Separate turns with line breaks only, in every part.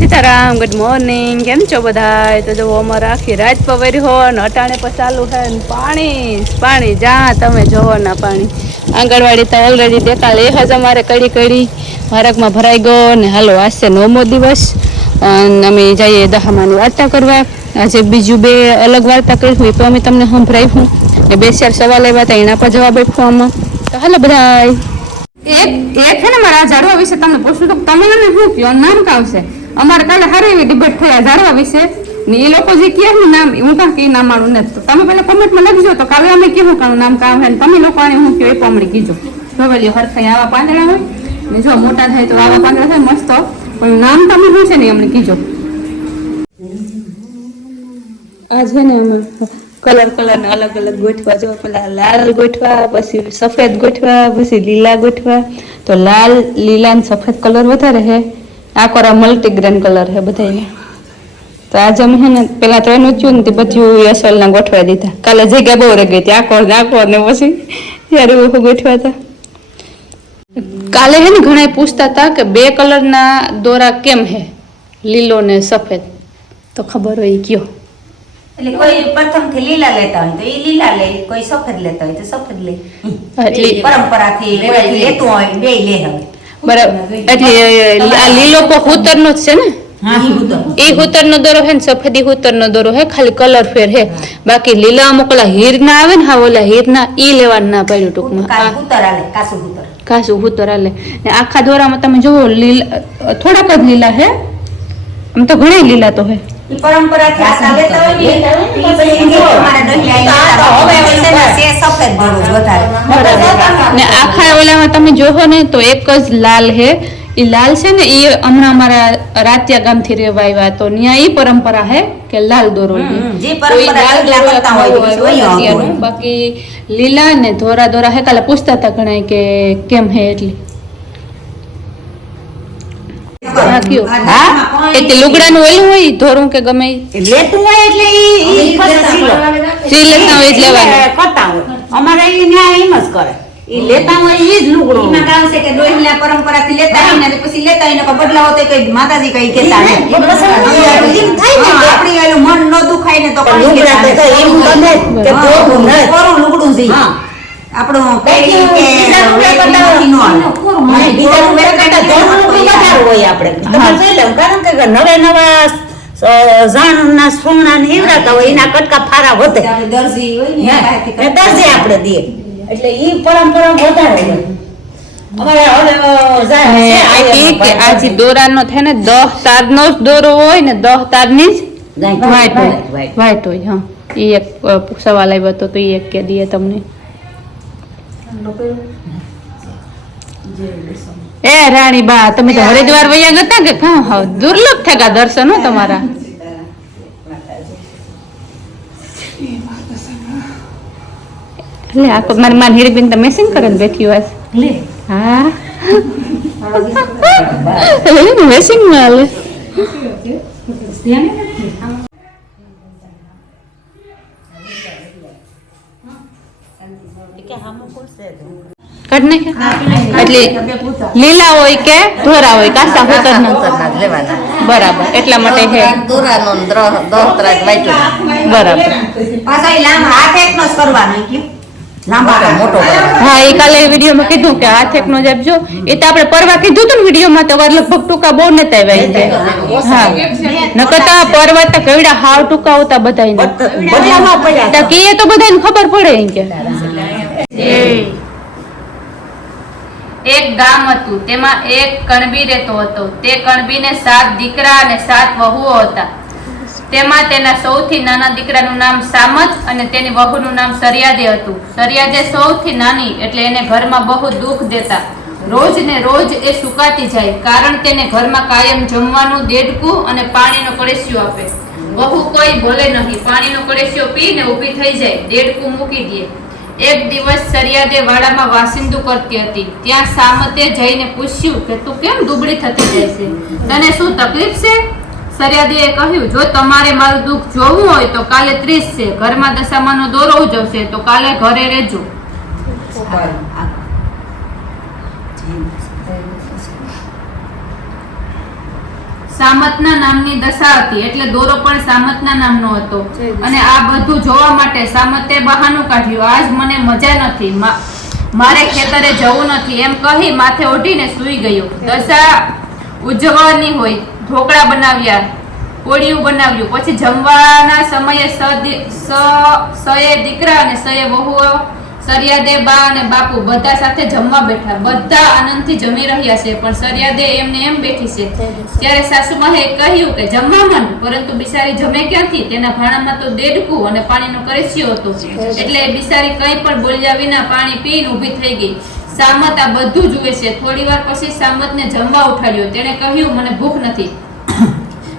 Sitaram good morning કેમ છો બધા તો જો અમારે આખી રાત પવરી હો ને અટાણે પર ચાલુ છે ને પાણી પાણી, જ્યાં તમે જોવો ના પાણી. આંગણવાડી તો ઓલરેડી દેખાડે એ હજ અમારે કડી કડી મારકમાં ભરાઈ ગયો ને હાલો છે નવમો દિવસ. અને અમે જઈએ દહામાની વાર્તા કરવા. આજે બીજું બે અલગ વાર્તા કરીશું, એ પણ અમે તમને સંભળાવ્યું ને બે ચાર સવાલ આવ્યા હતા, એના પર જવાબ આપ્યો આમાં. તો હાલો બધા એક એક છે ને મારા ઝાડવા વિશે તમને પૂછું તો તમે શું કહો? નામ કાવ છે અમારે કાલે સારી એવી ડિબેટ થયા ઝાડવા વિશે. ને એ લોકો જે કહે ને નામ હું કાં કે નામ મારું નથી. તો તમે પેલા કોમેન્ટમાં લખજો. તો કાલે અમે કેવું કાનું નામ કામ હોય તમે લોકો આને હું કહો એ પમડી કીજો. જોવેલી હરખાઈ આવા પાંદડા હોય, ને જો મોટા થાય તો આવા પાંદડા થાય, મસ્ત પણ નામ તમે શું છે ને એ અમને કીજો. આ છે ને અમે કલર કલર અલગ અલગ ગોઠવા. જો પેલા લાલ ગોઠવા, પછી સફેદ ગોઠવા, પછી લીલા ગોઠવા. તો લાલ, લીલા ને સફેદ કલર વધારે છે. આ કોરા મલ્ટીગ્રેન કલર છે બધાને તો આજે અમે ને પેલા ત્રણ ઊંચ્યું ને તે બધું અસલ ના ગોઠવા દીધા. કાલે જગ્યા બહુ રહી ગઈ હતી આ કોર ને ને પછી ત્યારે એવું ગોઠવા હતા. કાલે હે ને ઘણા પૂછતા હતા કે બે કલરના દોરા કેમ હે લીલો ને સફેદ. તો ખબર હોય કયો.
એટલે કોઈ પ્રથમથી લીલા લેતા હોય તો એ લીલા લે કોઈ સફેદ લેતા હોય તો સફેદ લે.
એટલે-
પરંપરાથી લેતું હોય બે લે હવે.
બરાબર. એટલે આ લીલો તો હુતરનો જ છે ને?
ઈ
દોરો હે ને સફેદી હુતરનો દોરો હે ખાલી કલર ફેર હે. બાકી લીલા અમુક ઓલા હીરના આવે ને હા ઓલા હીરના ઈ લેવા ના પડ્યું ટૂંકમાં.
કાસુ
હુતર આલે ને આખા દોરામાં તમે જુઓ લીલા થોડાક જ લીલા હે. આમ તો ઘણા લીલા તો
હોય છે ને
આખા ઓલામાં તમે જોશો ને તો એક જ લાલ હે એ લાલ છે ને એ હમણાં અમારા રાતિયા ગામથી રેવા આવ્યા તો ત્યાં એ પરંપરા હે કે લાલ દોરો
પરંપરા.
બાકી લીલા ને ધોરા દોરા હે કાલે પૂછતા હતા ઘણા કે કેમ હે એટલી હા?
હા?
એટલે લુગડાનું ઓલું હોય ધોરું કે ગમે
લેતું હોય એટલે ઈ ઈ પછી સીલો.
જે લેતા હોય લેવાનું
કરતા હોય. અમારે ઈ ન્યાય એમ જ કરે. ઈ લેતા હોય ઈ જ લુગડું.
એમાં કામ છે કે ડોહીલા પરંપરાથી લેતા હોય ને પછી લેતા હોય ને બદલાવો તો કઈ માતાજી કઈ કહેતા આપણી ઓલું મન ન દુખાય ને તો
લુગડા તો એમ કે
લુગડું છે. આપણું
કઈ
કે
બીજા લુગડા કરતા
વેઠણીમાંથી નો હાલે.
અને બીજા લુગડા કરતા ધોવાનું લુગડું વધારે હોય આપણે. તમે જોઈ લો કારણ કે નવે નવા ઝાડના સોના ને હીવડાતા હોય એના કટકા ફારા વધે.
દરજી હોય ને
એ દરજી આપણે દઈએ. એટલે ઈ પરંપરા વધારે હોય.
દોરાનો થાય ને દહ તારનો જ દોરો હોય ને દહ તારની જ વ્હાઈટ હોય.
right.
હોય હા. એ એક સવાલ આવ્યો હતો તો એ એક કે દઈએ તમને. એ રાણી બા તમે તો હરિદ્વાર વૈયા ગતા કે? કા હા દુર્લભ થયા દર્શનો તમારા. લે તો મારી માન હિરબેન તો મેસિંગ કરે બેઠી હોય.
લે.
હા. મેસિંગમાં લે. કાઢ નાખ્યા એટલે લીલા હોય કે ધોરા હોય કાસા હોતર
જ લેવાના
બરાબર એટલા માટે હે.
ને દ્રહ દહ ત્રાક વાટ્યું
બરાબર.
પાછા લાંબા હાથ એકનો જ કરવાનો.
હા એ કાલે વિડીયોમાં કીધું કે હાથ એકનો જ આપજો. એ તો આપણે પરવા કીધું હતું ને વિડીયોમાં તો વાર લગભગ ટૂંકા બહુ નતા આવ્યા હા. નકર તો આ પરવા તો કેવડા હાવ ટૂંકા હોતા બધાયને.
બધ-
તો કે તો બધાને ખબર પડે કે. એક ગામ હતું. તેમાં એક કણબી રહેતો હતો. તે કણબીને સાત દીકરા અને સાત વહુઓ હતા. તેમાં તેના સૌથી નાના દીકરાનું નામ સામત અને તેની વહુનું નામ સરિયાદે હતું. સરિયાદે સૌથી નાની એટલે એને ઘરમાં બહુ દુઃખ દેતા. રોજ ને રોજ એ સુકાતી જાય, કારણ તેને ઘરમાં કાયમ જમવાનું, દેડકું અને પાણીનો કળેસિયો આપે. વહુ કોઈ બોલે નહીં. પાણીનો કળેસિયો પીને ઊભી થઈ જાય. દેડકું મૂકી દે. એક દિવસ સરિયાદે વાડામાં વાસિંદુ કરતી હતી. ત્યાં સામતે જઈને પૂછ્યું કે, તું કેમ દુબળી થતી જાય છે? તને શું તકલીફ છે? સરિયાદીએ કહ્યું, જો તમારે મારું દુઃખ જોવું હોય તો કાલે ત્રીસ છે. ઘરમાં દશામાનો દોરો ઉજવશે તો કાલે ઘરે રહેજો. સામતના નામની દશા હતી એટલે દોરો પણ સામતના નામનો હતો. અને આ બધું જોવા માટે સામતે બહાનું કાઢ્યું. આજ મને મજા નથી. મારે ખેતરે જવું નથી. એમ કહી માથે ઓઢીને સૂઈ ગયો. દશા ઉજવવાની હોય ઢોકળા બનાવ્યા કોળિયું બનાવ્યું. પછી જમવાના સમયે સદી- સ સએ દીકરા અને સએ વહુઓ સરિયાદે બા અને બાપુ બધા સાથે જમવા બેઠા. બધા આનંદથી જમી રહ્યા છે, પણ સરિયાદે એમને એમ બેઠી છે. ત્યારે સાસુમાએ કહ્યું કે, જમવા મન પરંતુ બિસારી જમે ક્યાંથી? તેના ભાણામાં તો દેડકું અને પાણીનો કરેશિયો હતો. એટલે બિસારી કંઈ પણ બોલ્યા વિના પાણી પીને ઊભી થઈ ગઈ. સામત આ બધું જુએ છે. થોડી વાર પછી સામતને જમવા ઉઠાડ્યો. તેણે કહ્યું, મને ભૂખ નથી.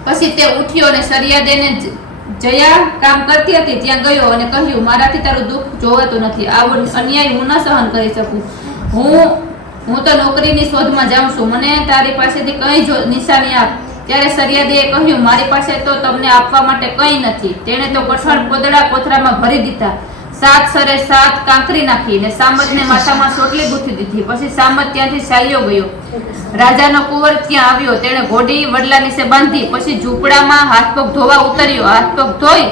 પછી તે ઉઠ્યો અને સરિયાદેને જયા કામ કરતી હતી, ત્યાં ગયો અને કહ્યું, મારાથી તારું દુઃખ જોવાતું નથી. આવો અન્યાય હું ન સહન કરી શકું. હું હું તો નોકરીની શોધમાં જાઉં છું. મને તારી પાસેથી કંઈ જો નિશાની આપ. ત્યારે સરિયાદીએ કહ્યું, મારી પાસે તો તમને આપવા માટે કંઈ નથી. તેણે તો કઠણ કોદડા કોથરામાં ભરી દીધા. સાત સરે સાત કાંકરી નાખી ને સામતને માથામાં સોટલી ગૂંથી દીધી. પછી સામત ત્યાંથી ચાલ્યો ગયો. રાજાનો કુંવર ત્યાં આવ્યો તેણે ઘોડી વડલા નીચે બાંધી. પછી ઝૂંપડામાં હાથ પગ ધોવા ઉતર્યો. હાથ પગ ધોઈ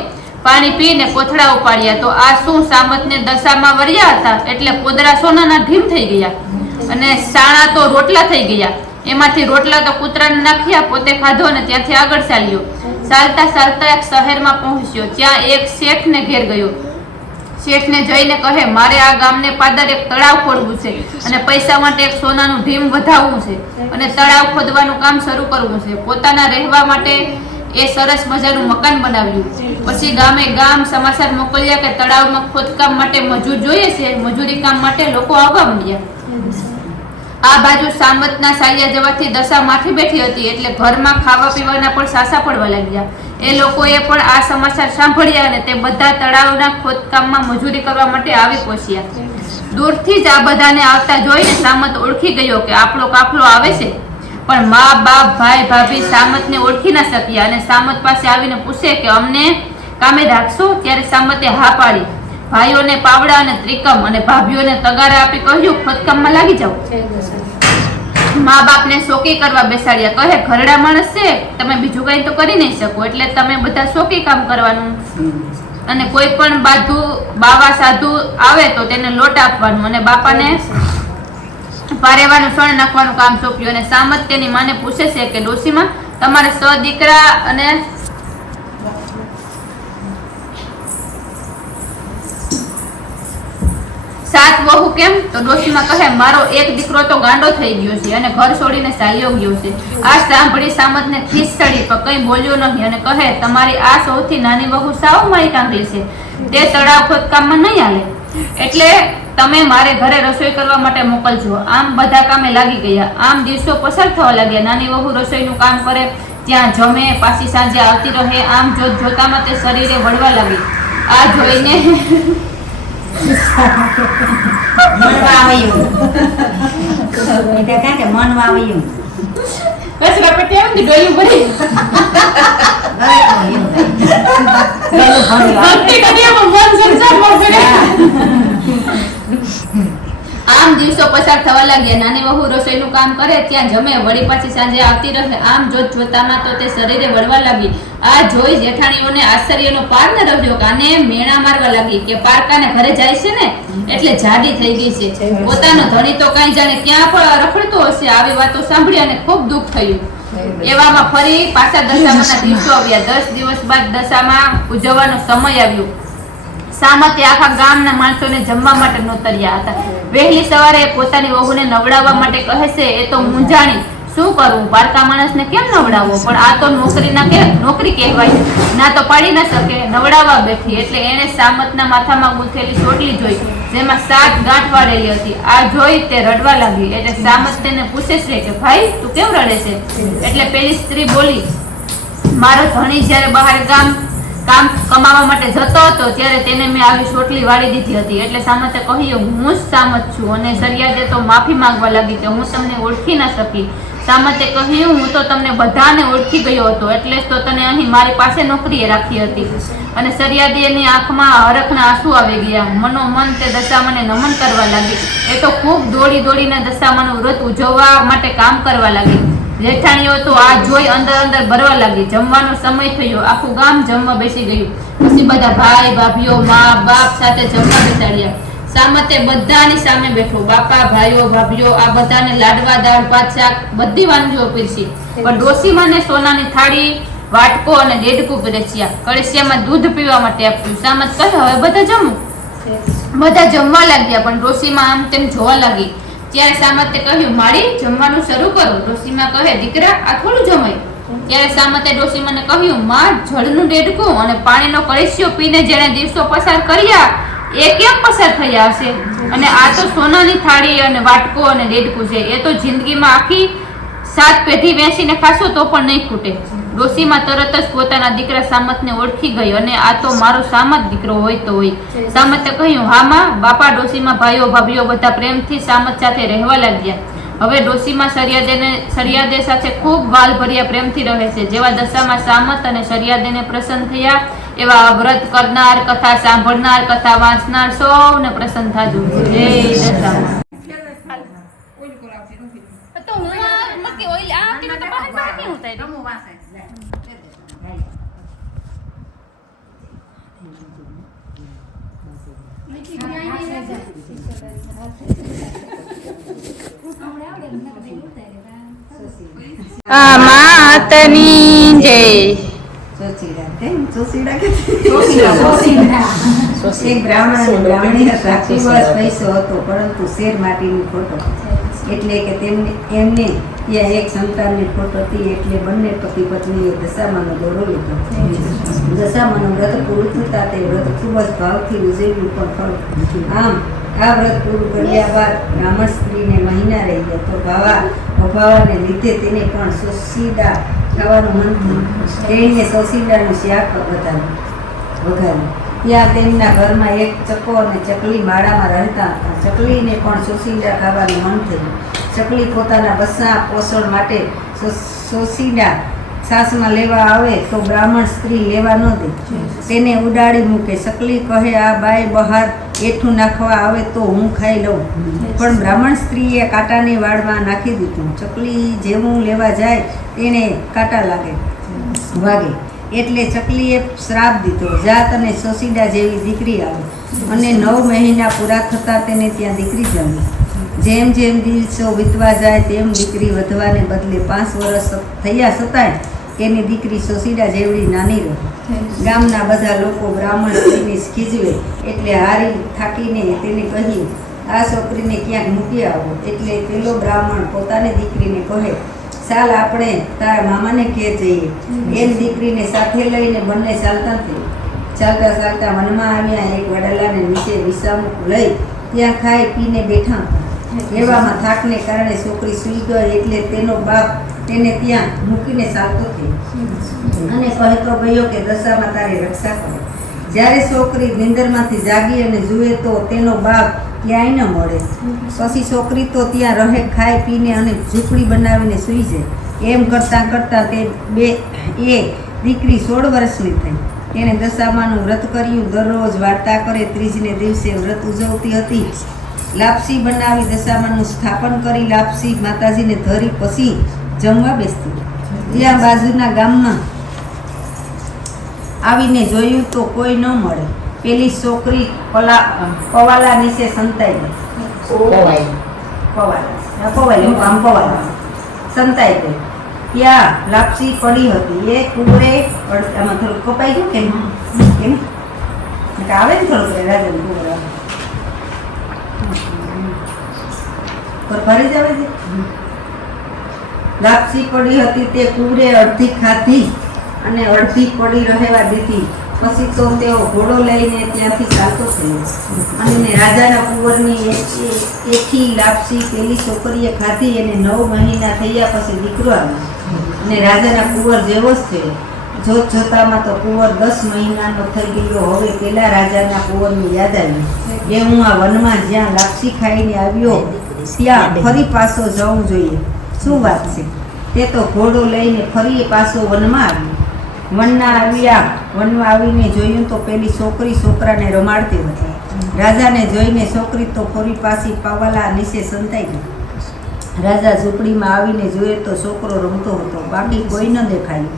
પાણી પીને કોથળા ઉપાડ્યા. તો આ શું સામતને દશામાં વર્યા હતા? એટલે પોદરા સોનાના ઢીમ થઈ ગયા. અને સાણા તો રોટલા થઈ ગયા. એમાંથી રોટલા તો કૂતરાને નાખ્યા, પોતે ખાધો અને ત્યાંથી આગળ ચાલ્યો. ચાલતા ચાલતા એક શહેરમાં પહોંચ્યો. ત્યાં એક શેઠને ઘેર ગયો. શેઠને જઈને કહે, મારે આ ગામને પાદર એક તળાવ ખોદવું છે અને પૈસા માટે એક સોનાનું ઢીમ વધાવવું છે અને તળાવ ખોદવાનું કામ શરૂ કરવું છે. પોતાના રહેવા માટે એ સરસ મજાનું મકાન બનાવ્યું. પછી ગામે ગામ સમાચાર મોકલ્યા કે તળાવમાં ખોદકામ માટે મજૂર જોઈએ છે. મજૂરી કામ માટે લોકો આવવા માંડ્યા. આ બાજુ સામતના સાયા જવાથી દશા માથે બેઠી હતી એટલે ઘરમાં ખાવા પીવાના પણ સાસા પડવા લાગ્યા. એ લોકોએ પણ આ સમાચાર સાંભળ્યા અને તે બધા તળાવના ખોદકામમાં મજૂરી કરવા માટે આવી પહોંચ્યા. દૂરથી જ આ બધાને આવતા જોઈને સામત ઓળખી ગયો કે આપણો કાફલો આવે છે. પણ મા, બાપ, ભાઈ, ભાભી સામતને ઓળખી ના શક્યા અને સામત પાસે આવીને પૂછે કે અમને કામે રાખશો? ત્યારે સામતે હા પાડી. ભાઈઓને પાવડા અને ત્રિકમ અને ભાભીઓને તગારે આપી કહ્યું, ખોદકામમાં લાગી જાઓ. મા બાપને શોકી કરવા બેસાડ્યા. કહે, ઘરડા માણસ છે, તમે બીજું કઈ તો કરી નહીં શકો, એટલે તમે બધા શોકી કામ કરવાનું. અને કોઈ પણ બાધુ, બાવા સાધુ આવે તો તેને લોટ આપવાનું અને બાપાને પારેવાનું, શણ નાખવાનું કામ સોંપ્યું. અને સામત તેની માને પૂછે છે કે, ડોશીમાં, તમારે સ દીકરા અને સાત વહુ કેમ? તો ડોશીમાં કહે, મારો એક દીકરો તો ગાંડો થઈ ગયો છે અને ઘર છોડીને ચાલ્યો ગયો છે. આ સાંભળી સામતને ખીસ ચડી, પણ કંઈ બોલ્યો નહીં અને કહે, તમારી આ સૌથી નાની વહુ સાવ મારી કાંગલી છે. તે તળાવ ખોદકામમાં નહીં આવે એટલે તમે મારે ઘરે રસોઈ કરવા માટે મોકલજો. આમ બધા કામે લાગી ગયા. આમ દિવસો પસાર થવા લાગ્યા. નાની વહુ રસોઈનું કામ કરે, ત્યાં જમે, પાછી સાંજે આવતી રહે. આમ જોત જોતામાં તે શરીરે વળવા લાગી. આ જોઈને
મનવા આવ્યું એટલે કે
ને ગયું ભરી ભક્તિ કરીએ મન સંસારમાં પડે. આમ દિવસો પસાર થવા લાગ્યા. નાની વહુ રસોઈનું કામ કરે, ત્યાં જમે, વળી પાછી સાંજે આવતી રહે. આમ જોત જોતામાં તો તે શરીરે વળવા લાગી. આ જોઈ જેઠાણીઓને આશ્ચર્યનો પાર ન રહ્યો. કાને મેણા મારવા લાગી કે પારકાને ઘરે જાય છે ને? એટલે જાડી થઈ ગઈ છે. પોતાનો ધણી તો કાંઈ જાણે ક્યાં પણ રખડતો હશે. આવી વાતો સાંભળી અને ખૂબ દુઃખ થયું. એવામાં ફરી પાછા દશામાના દિવસો આવ્યા. દસ દિવસ બાદ દશામાં ઉજવવાનો સમય આવ્યો. સામતે આખા ગામના માણસોને જમવા માટે નોતર્યા હતા. વહેલી સવારે પોતાની વહુને નવડાવવા માટે કહે છે, એ તો મૂંઝાણી શું કરવું પારકા માણસને કેમ નવડાવવો પણ આ તો નોકરીના કે, નોકરી કહેવાય. ના તો પાડી ના શકે. નવડાવવા બેઠી. એટલે એણે સામતના માથામાં ગૂંથેલી ચોટલી જોઈ, જેમાં સાત ગાંઠ વાળેલી હતી. આ જોઈ તે રડવા લાગી. એટલે સામત તેને પૂછે છે કે, ભાઈ, તું કેમ રડે છે? એટલે પેલી સ્ત્રી બોલી, મારો ધણી જ્યારે બહાર ગામ કામ કમાવા માટે જતો હતો ત્યારે તેને મેં આવી ચોટલી વાળી દીધી હતી. એટલે સામતે કહ્યું, હું જ સામત છું અને સરિયાદે તો માફી માંગવા લાગી કે હું તમને ઓળખી ના શકી. સામતે કહ્યું, હું તો તમને બધાને ઓળખી ગયો હતો, એટલે જ તો તને અહીં મારી પાસે નોકરીએ રાખી હતી. અને સરિયાદીની આંખમાં હરખના આંસુ આવી ગયા. મનોમન તે દશામાને નમન કરવા લાગી. એ તો ખૂબ દોડી દોડીને દશામાનું વ્રત ઉજવવા માટે કામ કરવા લાગી. જેઠાણીઓ તો આ જોઈ અંદર અંદર ભરવા લાગી. જમવાનો સમય થયો. આખું ગામ જમવા બેસી ગયું. પછી બધા ભાઈ ભાભીઓ મા બાપ સાથે જમવા બેસાડ્યા. સામતે બધાની સામે બેઠો. બાપા ભાઈઓ ભાભીઓ આ બધાને લાડવા દાળ ભાત શાક બધી વાનગીઓ પીરસી. પણ ડોસીમાને સોનાની થાળી વાટકો અને દેડકું પીરસ્યા. કળશિયામાં દૂધ પીવા માટે આપ્યું. સામત કહે હવે બધા જમું. બધા જમવા લાગ્યા પણ ડોસીમાં આમ તેમ જોવા લાગી. ત્યારે સામતે કહ્યું, માળી, જમવાનું શરૂ કરો. ડોસીમા કહે, દીકરા, આ થોડું જમાય ત્યારે સામતે ડોસીમાને કહ્યું, માં, જળનું ડેડકું અને પાણીનો કળશિયો પીને જેણે દિવસો પસાર કર્યા, એ કેમ પસાર થયા હશે? અને આ તો સોનાની થાળી અને વાટકો અને ડેડકું છે. એ તો જિંદગીમાં આખી સાત પેઢી વેચીને ખાશો તો પણ નહીં ખૂટે. ડોશીમાં તરત જ પોતાના દીકરા સામતને ઓળખી ગઈ અને આ તો મારો સામત દીકરો હોય તો હોય. સામતે કહ્યું, હા માં, બાપા ડોશીમાં ભાઈઓ ભાભીઓ બધા પ્રેમથી સામત સાથે રહેવા લાગ્યા. હવે ડોશીમાં સરિયાદેને, સરિયાદે સાથે ખૂબ વાલભર્યા પ્રેમથી રહે છે. જેવા દશામાં સામત અને સરિયાદેને પ્રસન્ન થયા, એવા વ્રત કરનાર, કથા સાંભળનાર, કથા વાંચનાર સૌને પ્રસન્ન થાજો. જય મક્કી તો બહાર બહાર નહીં ઉતારી
આ માતની જય
એક બ્રાહ્મણ બ્રાહ્મણી હતા પૈસો હતો પરંતુ શેર માટીની ફોટો એટલે કે તેમને એમને ત્યાં એક સંતાનની ખોટ હતી એટલે બંને પતિ પત્નીએ દશામાનો દોરો લીધો. દશામાનું વ્રત પૂરું થતા તે વ્રત ખૂબ જ ભાવથી ઉજવ્યું પણ ખરું આમ આ વ્રત પૂરું કર્યા બાદ બ્રાહ્મણ સ્ત્રીને મહિના રહી ગયા. તો ભાવા અભાવાને લીધે તેને પણ સોસીદા ખાવાનું મન થયું. તેણીએ સોસીદાનું શાક બતાવ્યું વઘાર્યું. ત્યાં તેમના ઘરમાં એક ચકો અને ચકલી માળામાં રહેતા હતા. ચકલીને પણ સોસીંડા ખાવાનું મન થયું. ચકલી પોતાના બસા પોષણ માટે સોસીંડા સાસમાં લેવા આવે તો બ્રાહ્મણ સ્ત્રી લેવા ન દે. તેને ઉડાડી મૂકે. ચકલી કહે, આ બાઈ બહાર એઠું નાખવા આવે તો હું ખાઈ લઉં. પણ બ્રાહ્મણ સ્ત્રીએ કાંટાની વાળમાં નાખી દીધું. ચકલી જેવું લેવા જાય, તેને કાંટા લાગે, વાગે. એટલે ચકલીએ શ્રાપ દીધો, જાત અને સોસીડા જેવી દીકરી આવે. અને નવ મહિના પૂરા થતાં તેને ત્યાં દીકરી જમી જેમ જેમ દિવસો વીતવા જાય, તેમ દીકરી વધવાને બદલે પાંચ વર્ષ થયા છતાંય તેની દીકરી સોસીડા જેવડી નાની રહી. ગામના બધા લોકો બ્રાહ્મણ સ્ત્રીને ખીજવે એટલે હારી થાકીને તેને કહ્યું, આ છોકરીને ક્યાંક મૂકી આવો. એટલે પેલો બ્રાહ્મણ પોતાની દીકરીને કહે ચાલ આપણે તારા મામાને કે જઈએ. એમ દીકરીને સાથે લઈને બંને ચાલતા થયા ચાલતા ચાલતા વનમાં આવ્યા એક વડાલાને નીચે વિસામુખ લઈ ત્યાં ખાઈ પીને બેઠા. એવામાં થાકને કારણે છોકરી સૂઈ ગઈ એટલે તેનો બાપ તેને ત્યાં મૂકીને ચાલતો થયો અને કહેતો ગયો કે દશામાં તારી રક્ષા કરે. જ્યારે છોકરી નિંદરમાંથી જાગી અને જુએ તો તેનો બાપ ક્યાંય ન મળે. પછી છોકરી તો ત્યાં રહે ખાઈ પીને અને ઝૂંપડી બનાવીને સૂઈ જાય. એમ કરતાં કરતાં તે બે, એ દીકરી સોળ વર્ષની થઈ. તેણે દશામાનું વ્રત કર્યું, દરરોજ વાર્તા કરે, ત્રીજને દિવસે વ્રત ઉજવતી હતી. લાપસી બનાવી દશામાનું સ્થાપન કરી લાપસી માતાજીને ધરી પછી જમવા બેસતી. ત્યાં બાજુના ગામમાં આવીને જોયું તો કોઈ ન મળે. પેલી છોકરી પલા પવાલા નીચે સંતાઈ ગઈ. પવાલા. પવાલી આમ પવાલા. સંતાઈ ગઈ. ત્યાં લાપસી પડી હતી. એ અડ- આમાં થોડું કપાઈ ગયું કેમ? કેમ આવે ને થોડું રાજા કુબર આવે પર ભરી જ આવે છે. લાપસી પડી હતી તે કુવરે અડધી ખાધી. અને અડધી પડી રહેવા દીધી. પછી તો તેઓ ઘોડો લઈને ત્યાંથી ચાલતો થયો. અને રાજાના કુંવરની એક- લાપસી પેલી છોકરીએ ખાધી અને નવ મહિના થયા પછી દીકરો આવ્યો. અને રાજાના કુંવર જેવો જ થયો. જોત જોતામાં તો કુંવર દસ મહિનાનો થઈ ગયો. હવે પેલા રાજાના કુંવરની યાદ આવી એ હું આ વનમાં જ્યાં લાપસી ખાઈને આવ્યો, ત્યાં ફરી પાછો જવું જોઈએ. શું વાત છે? તે તો ઘોડો લઈને ફરી પાછો વનમાં આવ્યો. વનના આવ્યા, વનમાં આવીને જોયું તો પેલી છોકરી છોકરાને રમાડતી હતી. રાજાને જોઈને છોકરી તો ફરી પાસી પાવાલા નીચે સંતાઈ ગઈ. રાજા ઝૂંપડીમાં આવીને જોયે તો છોકરો રમતો હતો. બાકી કોઈ ન દેખાયું.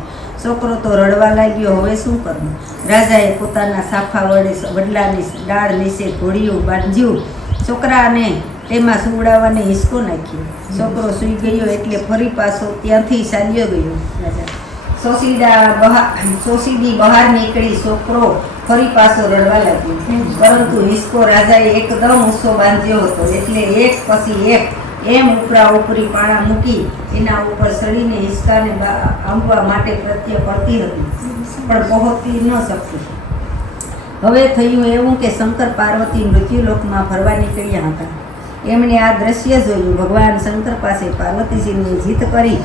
છોકરો તો રડવા લાગ્યો. હવે શું કરવું? રાજાએ પોતાના સાફા વડે વડલાની ડાળ નીચે ઘોડિયું બાંધ્યું. છોકરાને તેમાં સુવડાવવાને હિસકો નાખ્યો. છોકરો સૂઈ ગયો એટલે ફરી પાછો ત્યાંથી ચાલ્યો ગયો. રાજા સોસીડા બહાર સોસીડી બહાર નીકળી છોકરો ફરી પાછો રડવા લાગ્યો. પરંતુ હિસકો રાજાએ એકદમ ઊંચો બાંધ્યો હતો. એટલે એક પછી એક એમ ઉપરા ઉપરી પાણા મૂકી એના ઉપર ચડીને હિસકાને આંબવા માટે પ્રત્ય પડતી હતી. પણ પહોંચતી ન શકતી. હવે થયું એવું કે શંકર પાર્વતી મૃત્યુલોકમાં ફરવા નીકળ્યા હતા. એમણે આ દ્રશ્ય જોયું. ભગવાન શંકર પાસે પાર્વતીજીની જીત કરી.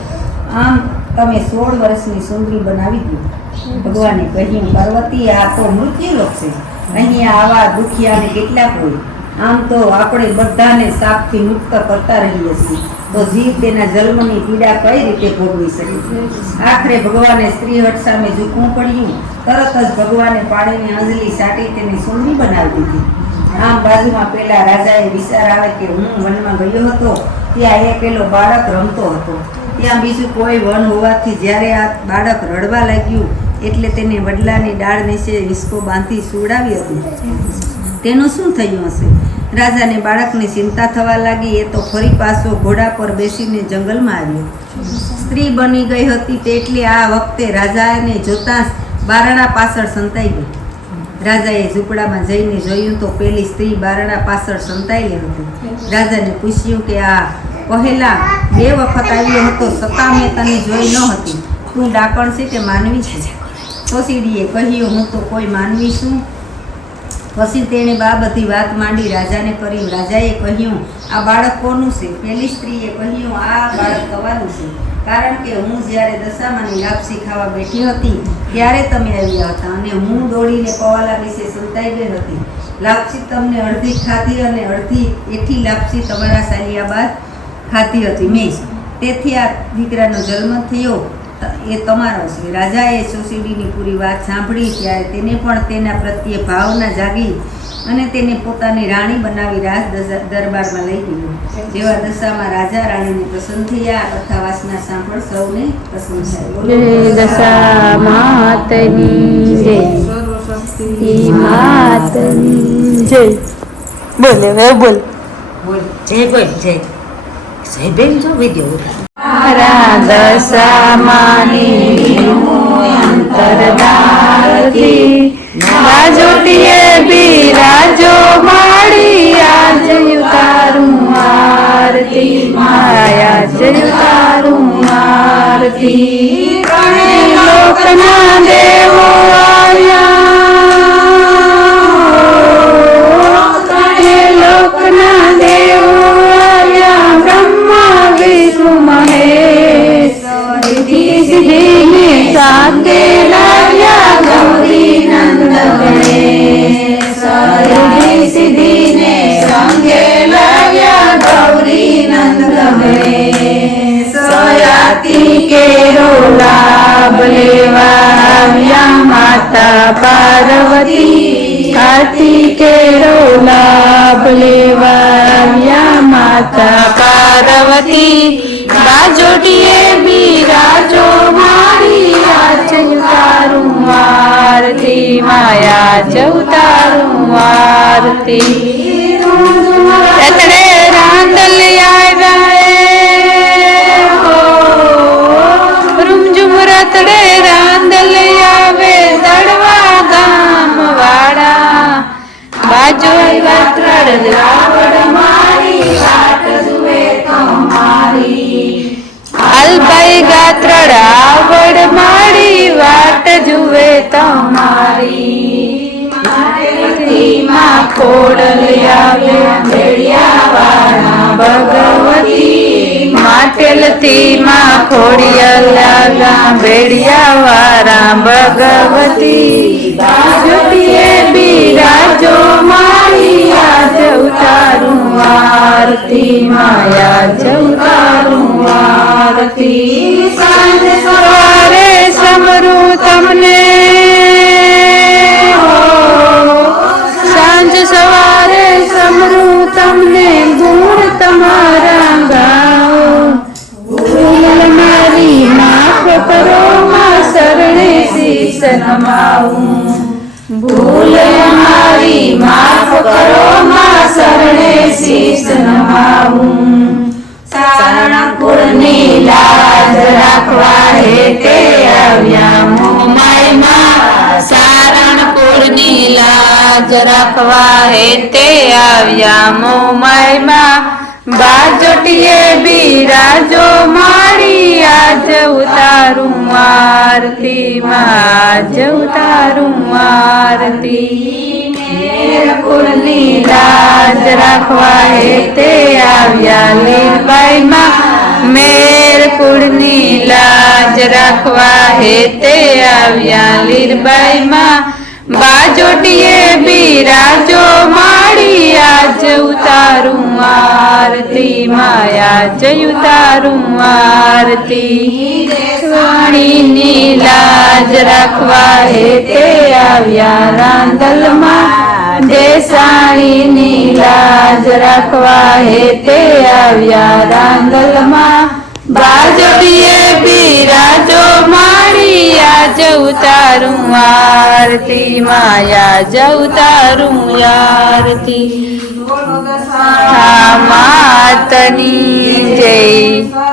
આમ તમે સોળ વર્ષની સુંદરી બનાવી દો ભગવાને કહ્યું, પાર્વતી, આ તો મૃત્યુલોક છે. અહીંયા આવા દુખિયાને કેટલાક હોય. આમ તો આપણે બધાને સાપથી મુક્ત કરતા રહીએ છીએ. તો જીવ તેના જન્મની પીડા કઈ રીતે ભોગવી શકે? આખરે ભગવાને સ્ત્રી હટ સામે ઝૂકવું પડ્યું. તરત જ ભગવાને પાણીની અંજલી સાટી તેની સુંદરી બનાવી દીધી. આમ બાજુમાં પેલા રાજાએ વિચાર આવે કે હું વનમાં ગયો હતો, ત્યાં એ પેલો બાળક રમતો હતો. ત્યાં બીજું કોઈ વન હોવાથી જ્યારે આ બાળક રડવા લાગ્યું, એટલે તેને વડલાની ડાળ નીચે હિસકો બાંધી સુવડાવી હતી. તેનું શું થયું હશે? રાજાને બાળકની ચિંતા થવા લાગી, એ તો ફરી પાછો ઘોડા પર બેસીને જંગલમાં આવ્યો. સ્ત્રી બની ગઈ હતી તેટલી આ વખતે રાજાને જોતા બારણા પાછળ સંતાઈ ગઈ. રાજાએ ઝૂંપડામાં જઈને જોયું તો પેલી સ્ત્રી બારણા પાછળ સંતાયેલી હતી. રાજાને પૂછ્યું કે આ પહેલા બે વખત આવ્યો હતો છતાં મેં તને જોઈ ન હતી. તું ડાકણ છે કે માનવી છે. તોસીડીએ કહ્યું, હું તો કોઈ માનવી છું. પછી તેણે બા બધી વાત માંડી રાજાને કરી. રાજાએ કહ્યું, આ બાળક કોનું છે? પેલી સ્ત્રીએ કહ્યું, આ બાળક તમારું છે. કારણ કે હું જ્યારે દશામાની લાપસી ખાવા બેઠી હતી, ત્યારે તમે આવ્યા હતા અને હું દોડીને પવાલા વિશે સંતાઈ ગઈ હતી. લાપસી તમને અડધી ખાધી અને અડધી એઠી લાપસી તમારા સાલિયા બાદ ખાધી હતી મેષ તેથી આ દીકરાનો જન્મ થયો. એ તમારો છે. રાજાએ સોસીડીની પૂરી વાત સાંભળી ત્યારે તેને પણ તેના પ્રત્યે ભાવના જાગી અને તેને પોતાની રાણી બનાવી રાજ દરબારમાં લઈ ગયો. જેવા દશામાં રાજા રાણીને પસંદ થયા કથા વાસના સાંભળ સૌને પસંદ થાય.
દશા માતની જય. માતની જય. બોલે બોલ.
બોલ. જય બોલ જય. જય બેન જો વિદ્યો
મારા દશામાની અંતરદારથી બાજોટીએ બિરાજો માડી આજ ઉતારું આરતી માયા જય આરતી લોકના માતા પાર્વતી આરતી કેરો લાભ લેવાયા માતા પાર્વતી. બાજોટીએ બિરાજો મારી આજ વારતી માયા ચૌતારું ઉતારું બાજો વાત્રડ રાવડ મારી વાત જુએ તમારી આલબાઈ ગાત્રડ આવડ મારી વાટ જુએ તમારી માં ખોડલ આવ્યા ભેડિયા વાળા ભગવતી માટેલતી માં ખોડિયા લાગા ભેડિયા વાળા ભગવતી. બાજુટીએ બી મારી તારું આરતી માયા જમ તારું આરતી. સાંજ સવારે સમરું તમને. સાંજ સવારે સમરું તમને ગુણ તમારા ગાઓ. ભૂલ મારી માફ કરો, માં શરણે શીશ નમાવું. નમાવું સારણકુળની લાજ રાખવા હેતે આવ્યા મોમાઈમાં સારણપુરની લાજ રાખવા હેતે આવ્યા મોમાઈમાં બાજોટીએ બિરાજો મારી આજ ઉતારું આરતી આજ ઉતારું આરતી કુળની લાજ રાખવા હેતે આવ્યા લીલબાઈમાં મેર કુળની લાજ રાખવા હેતે આવ્યા લીલબાઈમાં બાજોટીએ બિરાજો માડી આજ ઉતારું આરતી, માયા જય ઉતારું આરતી. સ્વાણીની લાજ રાખવા હેતે આવ્યા રાંદલમાં દેસાણીની લાજ રાખવા હેતે આવ્યા રાંદલમાં બાજબીએ બિરાજો મારી આજ ઉતારું આરતી માયા જ ઉતારું આરતી. હા માતની જય.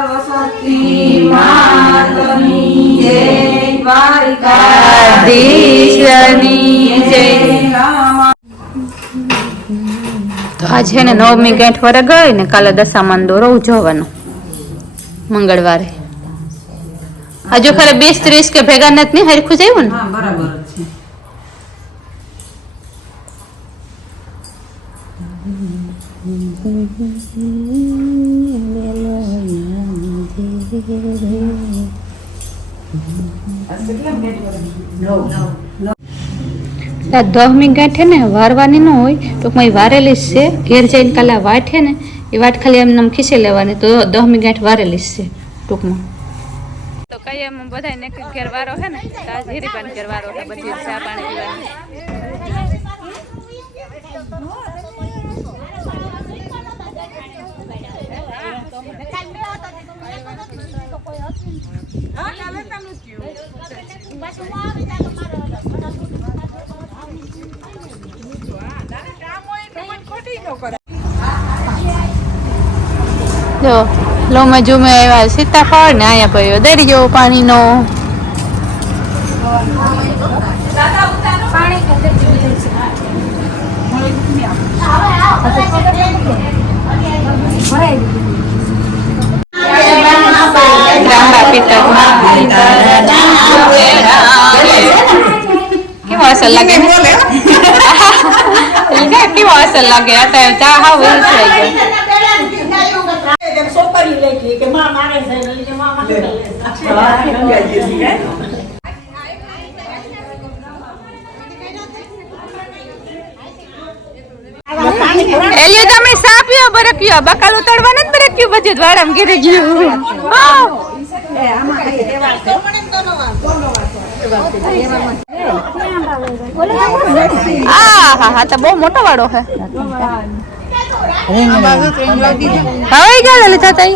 દ્વારિકાધીશની તો આ ને નવમી ગાંઠ વરે ગઈ ને કાલે દશામાન દોરો ઉજવવાનો મંગળવારે. હજુ ખરે બીસ ત્રીસ કે ભેગા નથી નહીં હરખું જયું ને?
બરાબર છે. જ છે
આ દહમી ગાંઠે ને વારવાની ન હોય ટૂંકમાં એ વારેલી જ છે. ઘેર જઈને કાલા વાઠે ને એ વાટ ખાલી એમ આમ ખીસી લેવાની તો દહમી ગાંઠ વારેલી જ છે ટૂંકમાં. તો કઈ એમ બધા ને ઘેર વારો હે ને હીરીબાન ઘેર વારો હે બધી ચા પાણી પીવાની. જો લોમાં જુમે આવ્યા સીતાફળ ને અહીંયા પડ્યો દરિયો પાણીનો કેવો અસર લાગે? કેવો અસર લાગે? આ ચા હા એવું થઈ ગયો એલિયો તમે સા પીઓ, બરક્યો. બકાલ ઉતાડવા નથી બરક્યું, બધું દ્વારામ ઘેરે ગયું. હા હા હા, તો બહુ મોટો વાળો છે હવે ગયા. લીધા તઈ.